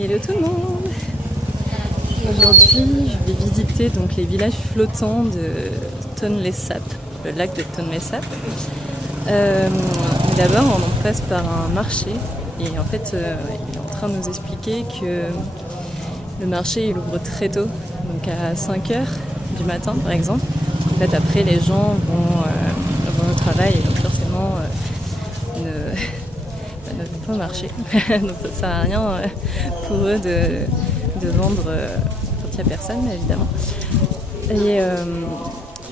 Hello tout le monde. Aujourd'hui, je vais visiter donc les villages flottants de Tonlé Sap, le lac de Tonlé Sap. D'abord, on passe par un marché et en fait, il est en train de nous expliquer que le marché il ouvre très tôt, donc à 5h du matin par exemple. En fait, après, les gens vont au travail et donc forcément ne vont pas marcher. Donc ça ne sert à rien pour eux de vendre quand il n'y a personne, évidemment.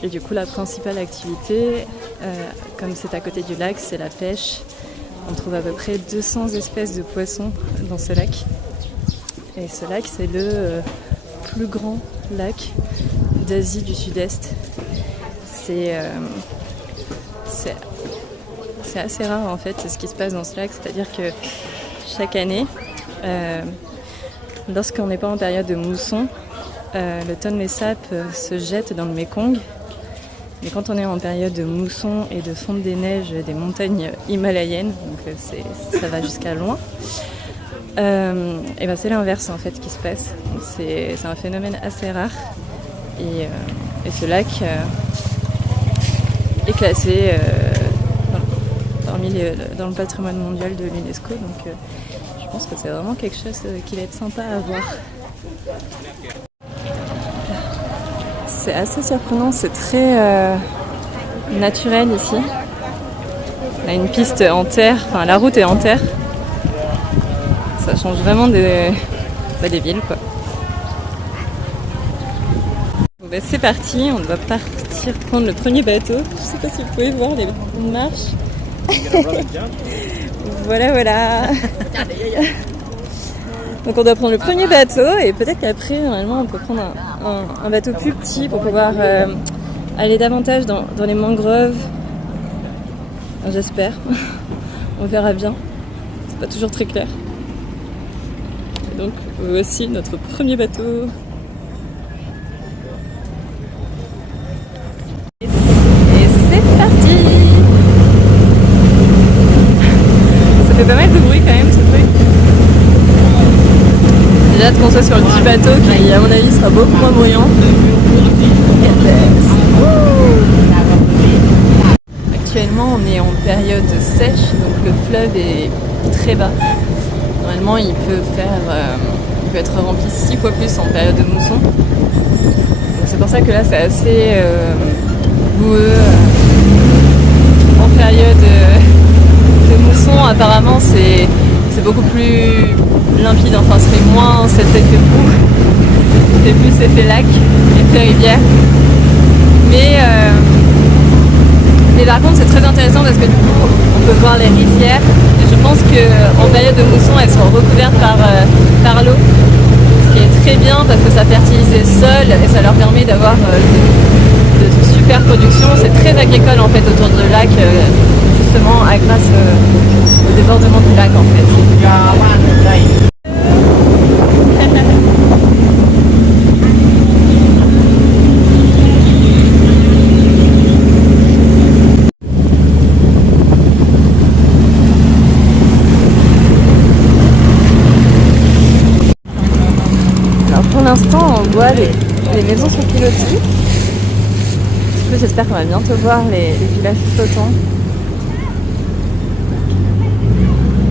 Et du coup, la principale activité, comme c'est à côté du lac, c'est la pêche. On trouve à peu près 200 espèces de poissons dans ce lac. Et ce lac, c'est le plus grand lac d'Asie du Sud-Est. C'est assez rare en fait ce qui se passe dans ce lac, c'est-à-dire que chaque année, lorsqu'on n'est pas en période de mousson, le Tonlé Sap se jette dans le Mékong. Mais quand on est en période de mousson et de fonte des neiges des montagnes himalayennes, donc ça va jusqu'à loin, et ben c'est l'inverse en fait qui se passe. C'est un phénomène assez rare et ce lac est classé dans le patrimoine mondial de l'UNESCO, donc je pense que c'est vraiment quelque chose qui va être sympa à voir. C'est assez surprenant, c'est très naturel ici. On a une piste en terre, enfin la route est en terre. Ça change vraiment des villes quoi. Bon, bah, c'est parti, on doit partir prendre le premier bateau. Je sais pas si vous pouvez voir les marches. Voilà. Donc on doit prendre le premier bateau et peut-être qu'après normalement on peut prendre un bateau plus petit pour pouvoir aller davantage dans les mangroves. Enfin, j'espère. On verra bien. C'est pas toujours très clair. Et donc voici notre premier bateau. Et c'est parti. Ça fait pas mal de bruit quand même ce truc. J'ai hâte qu'on soit sur le petit bateau qui à mon avis sera beaucoup moins bruyant. Actuellement on est en période sèche, donc le fleuve est très bas. Normalement il peut être rempli 6 fois plus en période de mousson. Donc c'est pour ça que là c'est assez boueux. En période de mousson apparemment c'est beaucoup plus limpide, enfin ça fait moins cet effet boue, c'est plus effet lac, effet rivière. Mais par contre c'est très intéressant parce que du coup on peut voir les rizières et je pense qu'en période de mousson elles sont recouvertes par l'eau, ce qui est très bien parce que ça fertilise les sols et ça leur permet d'avoir de super productions. C'est très agricole en fait autour du lac, justement grâce au débordement du lac en fait. Alors pour l'instant on voit les maisons sur pilotis. J'espère qu'on va bientôt voir les villages flottants.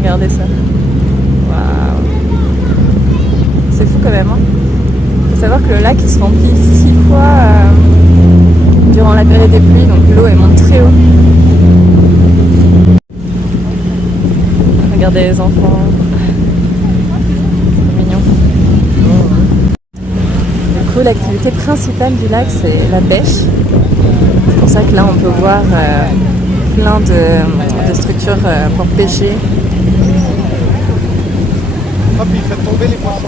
Regardez ça. Waouh. C'est fou quand même. Il faut savoir que le lac il se remplit 6 fois durant la période des pluies, donc l'eau elle monte très haut. Regardez les enfants. C'est mignon. Du coup l'activité principale du lac c'est la pêche. C'est pour ça que là on peut voir plein de structures pour pêcher. Hop, il fait tomber les poissons.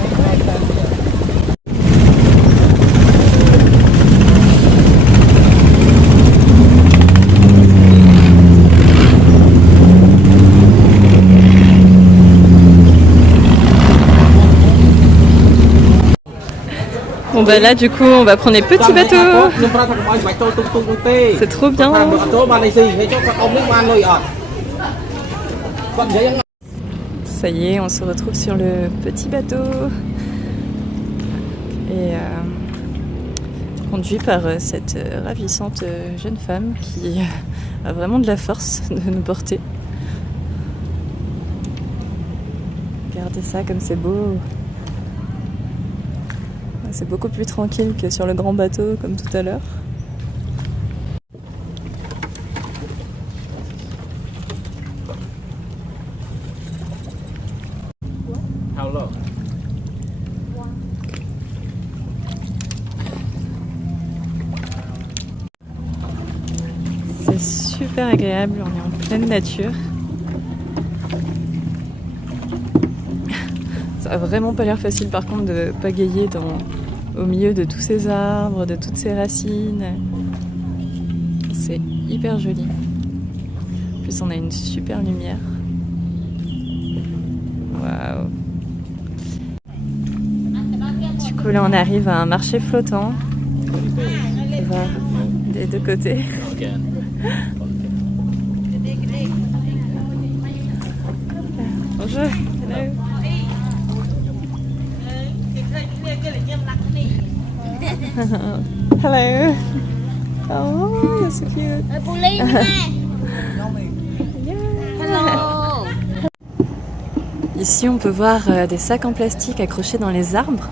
Bon bah là du coup on va prendre les petits bateaux. C'est trop bien. Ça y est, on se retrouve sur le petit bateau. Et conduit par cette ravissante jeune femme qui a vraiment de la force de nous porter. Regardez ça comme c'est beau. C'est beaucoup plus tranquille que sur le grand bateau comme tout à l'heure. C'est super agréable, on est en pleine nature. Ça a vraiment pas l'air facile par contre de pagayer au milieu de tous ces arbres, de toutes ces racines. C'est hyper joli. En plus on a une super lumière. Waouh. Du coup là on arrive à un marché flottant. On va des deux côtés. Bonjour. Hello. Hello. Oh, you're so cute. Ici, on peut voir des sacs en plastique accrochés dans les arbres.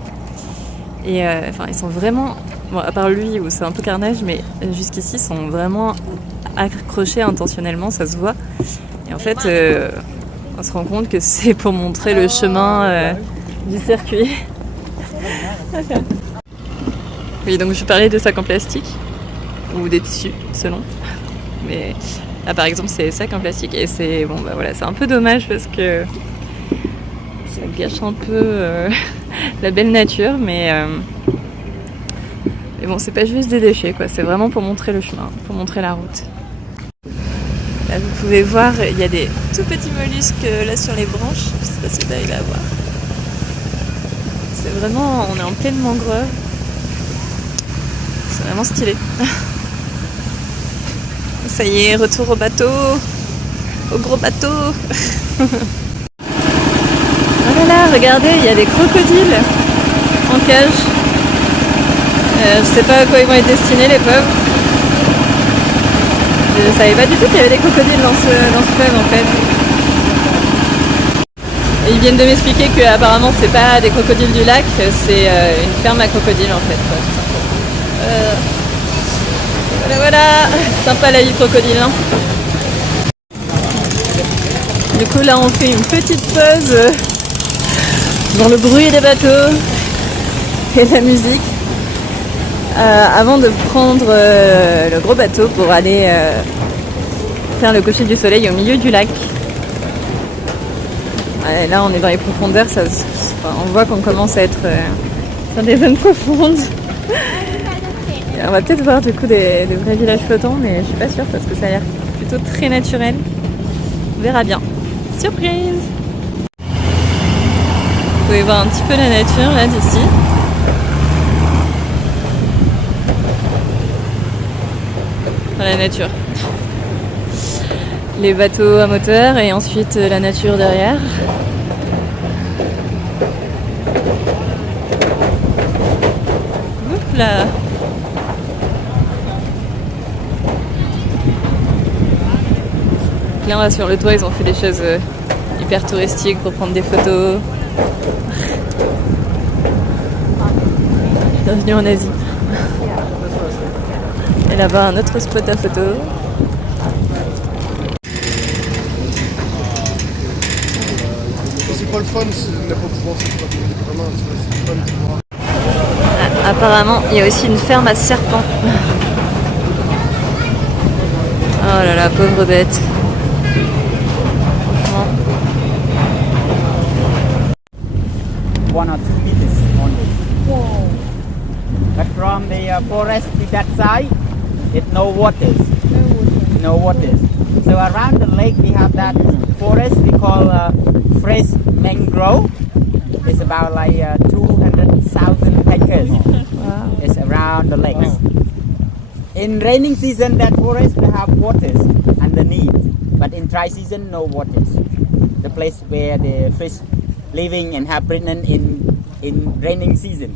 Et ils sont vraiment, bon, à part lui où c'est un peu carnage, mais jusqu'ici, ils sont vraiment accrochés intentionnellement, ça se voit. Et en fait, on se rend compte que c'est pour montrer le chemin du circuit. Oui, donc je parlais de sacs en plastique ou des tissus, selon. Mais là, par exemple, c'est sacs en plastique et c'est bon, bah voilà, c'est un peu dommage parce que ça gâche un peu la belle nature, mais bon, c'est pas juste des déchets, quoi. C'est vraiment pour montrer le chemin, pour montrer la route. Là, vous pouvez voir, il y a des tout petits mollusques là sur les branches. Je sais pas si vous arrivez à voir. C'est vraiment, on est en pleine mangrove. C'est vraiment stylé. Ça y est, retour au bateau. Au gros bateau. Oh là là, regardez, il y a des crocodiles en cage. Je sais pas à quoi ils vont être destinés, les pauvres. Je savais pas du tout qu'il y avait des crocodiles dans ce fleuve en fait. Et ils viennent de m'expliquer que apparemment c'est pas des crocodiles du lac, c'est une ferme à crocodiles en fait. Voilà, sympa la vie crocodile. Hein. Du coup là on fait une petite pause dans le bruit des bateaux et la musique. Avant de prendre le gros bateau pour aller faire le coucher du soleil au milieu du lac. Là on est dans les profondeurs, on voit qu'on commence à être dans des zones profondes. Et on va peut-être voir du coup des vrais villages flottants, mais je suis pas sûre parce que ça a l'air plutôt très naturel. On verra bien. Surprise! Vous pouvez voir un petit peu la nature là d'ici. La nature. Les bateaux à moteur et ensuite la nature derrière. Oups là. Là on va sur le toit, ils ont fait des choses hyper touristiques pour prendre des photos. Bienvenue en Asie. Et là-bas, un autre spot à photo. C'est pas le fun, c'est ne pas pouvoir vraiment, c'est le fun de voir. Ah, apparemment, il y a aussi une ferme à serpents. Oh là là, pauvre bête. Franchement. 1 or 2 meters only. Whoa. But from the forest to that side, it's no waters. No waters. So around the lake we have that forest we call fresh mangrove. It's about like 200,000 acres. Wow. It's around the lakes. In raining season, that forest will have waters underneath, but in dry season, no waters. the place where the fish living and have pregnant in raining season.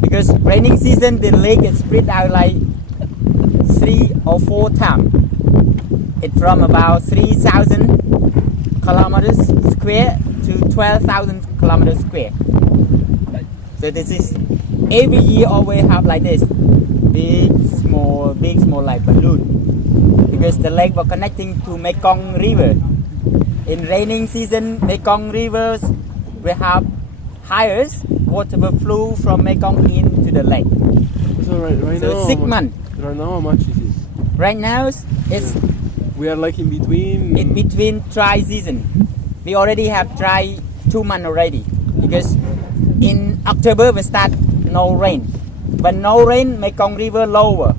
Because raining season the lake is spread out like 3 or 4 times. It's from about 3,000 kilometers square to 12,000 kilometers square. So this is every year always have like this big small like balloon, because the lake was connecting to Mekong River. In raining season, Mekong rivers will have highest water will flow from Mekong into the lake. So right So now, 6 months. Right now, how much is it? Right now it's We are like in between. in between dry season. We already have dry 2 months already, because in October we start no rain. When no rain, Mekong River lower,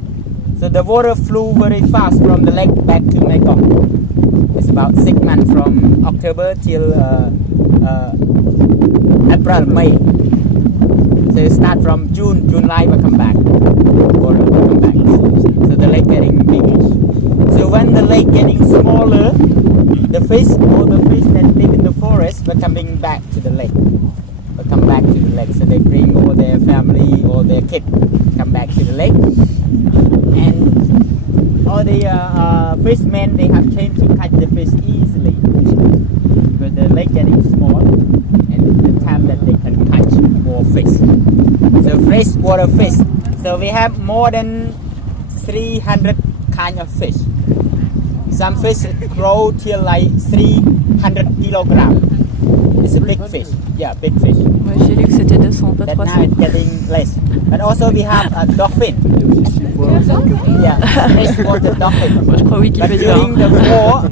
so the water flew very fast from the lake back to Mekong. It's about 6 months from October till April, May. So it start from June, July will come back. Water will come back. So the lake getting bigger. So when the lake getting smaller, the fish, all the fish that live in the forest were coming back to the lake. Will come back to the lake. So they bring all their family, all their kids, come back to the lake. And all the fishermen, they have changed to catch the fish easily, because the lake getting small, and the time that they can catch more fish. So freshwater fish. So we have more than 300 kind of fish. Some fish grow till like 300 kilograms. It's a big fish. Yeah, big fish. Ouais, j'ai lu que c'était 200, pas But now 300. it's getting less. But also we have a dolphin. Yeah, freshwater dolphin. Moi, je crois But Wikipédia. during the war,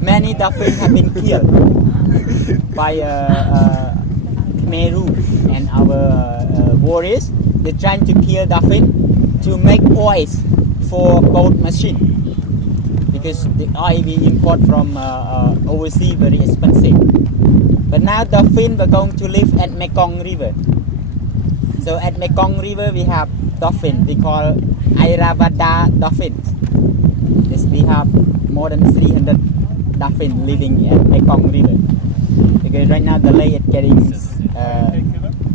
many dolphins have been killed by Khmer and our warriors. They're trying to kill dolphin to make oils for boat machine, because the oil we import from overseas very expensive. But now dolphin are going to live at Mekong River. So at Mekong River we have dolphin. We call Airavada dolphins. Yes, we have more than 300 dolphins living at Mekong River. Because right now the lake is getting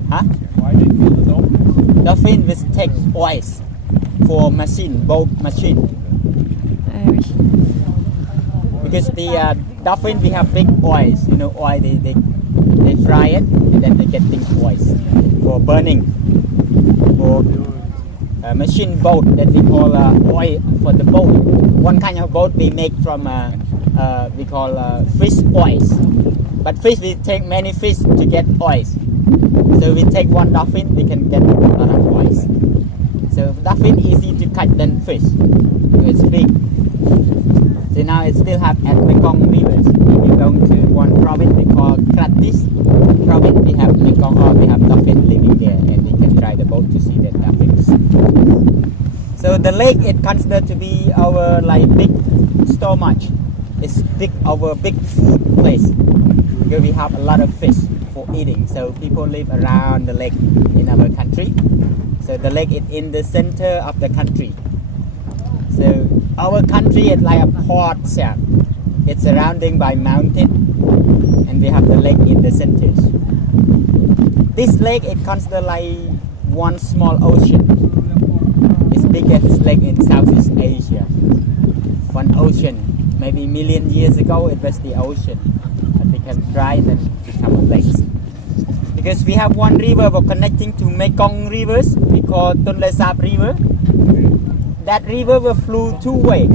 Why they kill the dolphin? dolphin will take oils for machine, boat machine. Ah oui. Because the dolphin we have big oils, you know, oil they fry it and then they get things oils for burning, for machine boat that we call oil for the boat. One kind of boat we make from we call fish oils, but fish we take many fish to get oils. So we take one dolphin, we can get a lot of oils. So dolphin easy to catch than fish. So it's big. So now it still have at Mekong rivers. If you go to one province we call Kratis province, we have Mekong, or we have dolphin living there, and we can try the boat to see the dolphins. So the lake is considered to be our like big stomach. It's big, our big food place, because we have a lot of fish for eating. So people live around the lake in our country. So the lake is in the center of the country. So our country is like a port shape. It's surrounded by mountain, and we have the lake in the center. This lake is considered like one small ocean. It's biggest lake in Southeast Asia. One ocean. Maybe million years ago it was the ocean, but became dry and then become a lake. Because we have one river for connecting to Mekong rivers, we call Tonle Sap River. That river will flow 2 ways.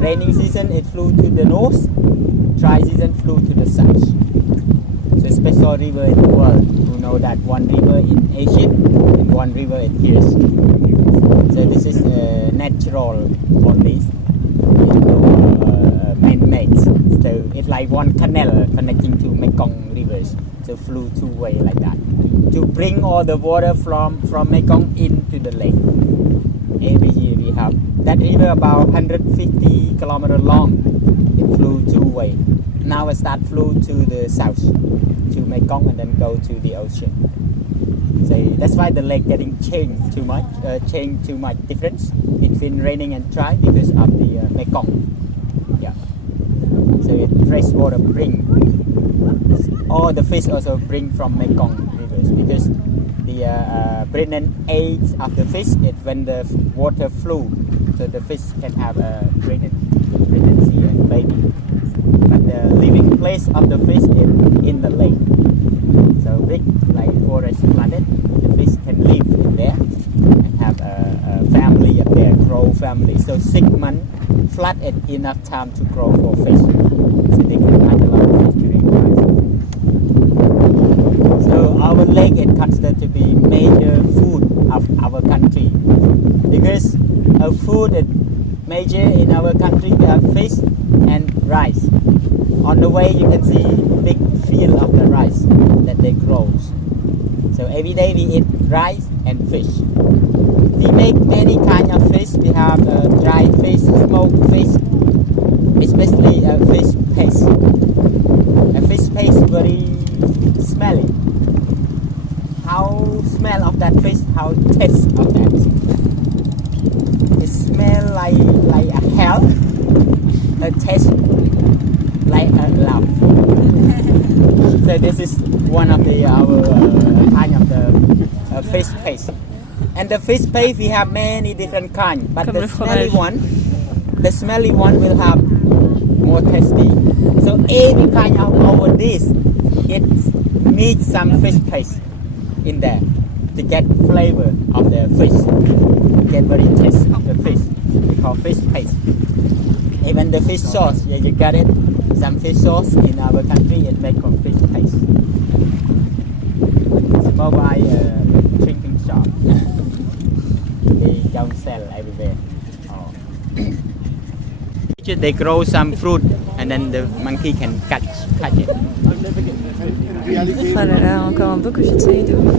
Raining season it flew to the north, dry season flew to the south. So special river in the world. You know that one river in Asia and one river in here. So this is natural only, man-made. So it's like one canal connecting to Mekong rivers. So flew 2 ways like that, to bring all the water from Mekong into the lake. Every year we have that river about 150 kilometers long. It flew 2 ways. Now it start flow to the south, to Mekong, and then go to the ocean. So that's why the lake getting changed too much difference between raining and dry, because of the Mekong. Yeah. So so it's freshwater bring. All the fish also bring from Mekong rivers because the pregnant age of the fish is when the water flow, so the fish can have a pregnancy and baby. But the living place of the fish is in the lake. So big like forest flooded, the fish can live in there and have a family up there, grow family. So 6 months flood is enough time to grow for fish. So they can catch a lot of fish during dry season. So our lake is considered to be major food of our country because our food is major in our country. We have fish and rice. On the way you can see big field of the rice that they grow. So every day we eat rice and fish. We make many kinds of fish. We have dry fish, smoked fish, especially fish paste. A fish paste very smelly. How smell of that fish? How taste of that? It smell like a hell. A taste like a love. So this is one of the our kind of the fish paste. And the fish paste we have many different kinds, but the smelly one will have more tasty. So every kind of our dish it needs some fish paste in there to get flavor of the fish, to get very taste of the fish. We call fish paste. Even the fish sauce, yeah, you got it. Some fish sauce in our country it made from fish paste. It's a mobile drinking shop. They don't sell everywhere. Oh. They grow some fruit and then the monkey can catch it. Oh là là, encore un beau coucher de soleil de ouf.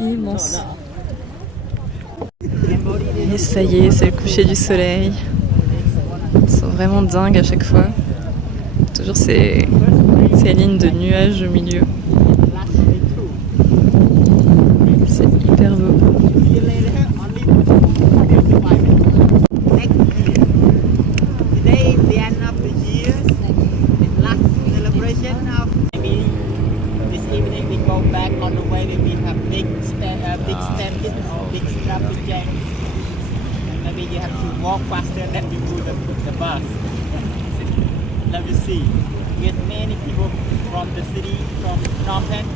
Immense. Et ça y est, c'est le coucher du soleil. Ils sont vraiment dingues à chaque fois. Toujours ces lignes de nuages au milieu. C'est hyper beau. Maybe you have to walk faster than you do the bus. Let me see. We have many people from the city, from Phnom Penh,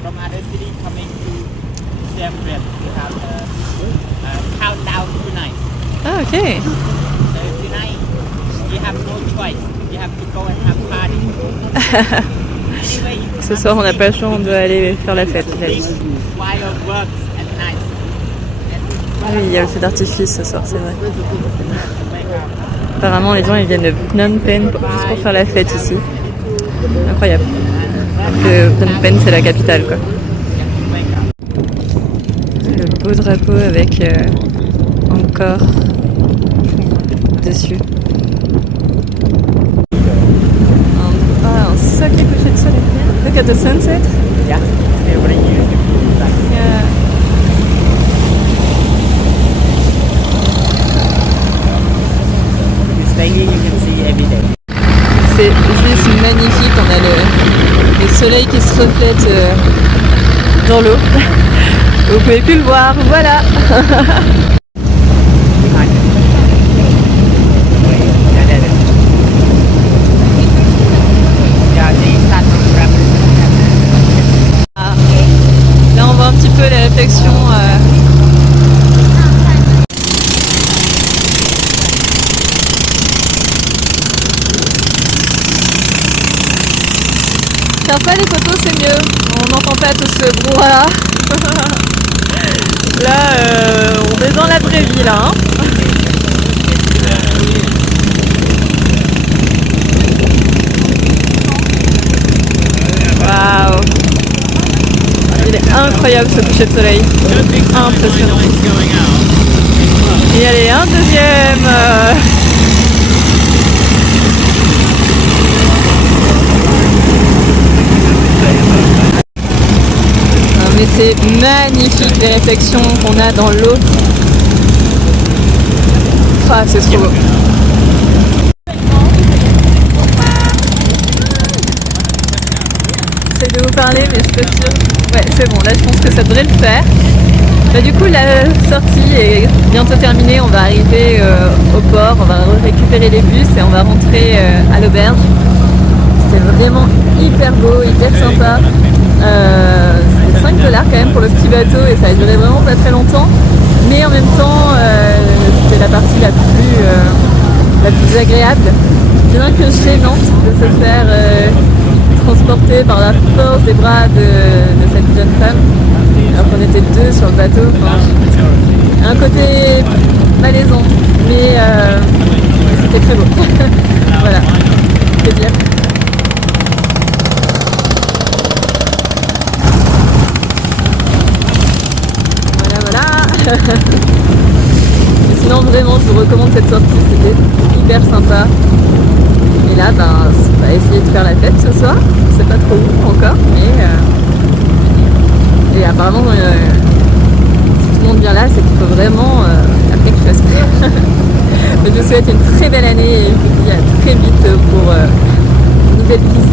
from other cities coming to Siem Reap. We have a countdown tonight. Ah ok. So tonight you have no choice. You have to go and have party. Anyway, Ce soir on n'a pas le choix, on doit aller faire la fête. Fireworks at night. Oui, il y a le feu d'artifice ce soir, c'est vrai. Apparemment, les gens ils viennent de Phnom Penh juste pour faire la fête ici. Incroyable. Que Phnom Penh c'est la capitale quoi. Le beau drapeau avec encore dessus. Un sacré coucher de soleil. Look at the sunset. Yeah, every year. Yeah. C'est juste magnifique, on a le soleil qui se reflète dans l'eau. Vous pouvez plus le voir, voilà. Là on voit un petit peu la réflexion. Faire pas les photos c'est mieux, on n'entend pas tout ce brouhaha. Là on est dans la vraie vie là. Hein. Waouh. Il est incroyable ce coucher de soleil. Impressionnant. Et allez, un deuxième. Mais c'est magnifique les réflexions qu'on a dans l'eau. Ah, c'est trop beau. J'essaie de vous parler, mais je suis pas sûre. Ouais, c'est bon, là je pense que ça devrait le faire. Bah, du coup, la sortie est bientôt terminée. On va arriver au port, on va récupérer les bus et on va rentrer à l'auberge. C'était vraiment hyper beau, hyper sympa. C'était 5 $ quand même pour le petit bateau et ça a duré vraiment pas très longtemps. Mais en même temps, c'était la partie la plus agréable. Bien que gênante de se faire transporter par la force des bras de cette jeune femme. Alors qu'on était 2 sur le bateau. Enfin, un côté malaisant, mais c'était très beau. Voilà, que dire. Voilà. Mais sinon vraiment je vous recommande cette sortie, c'était hyper sympa. Et là on va essayer de faire la fête ce soir, je sais pas trop où encore, mais et apparemment si tout le monde vient là c'est qu'il faut vraiment faire quelque chose. Je vous souhaite une très belle année et je vous dis à très vite pour une nouvelle visite.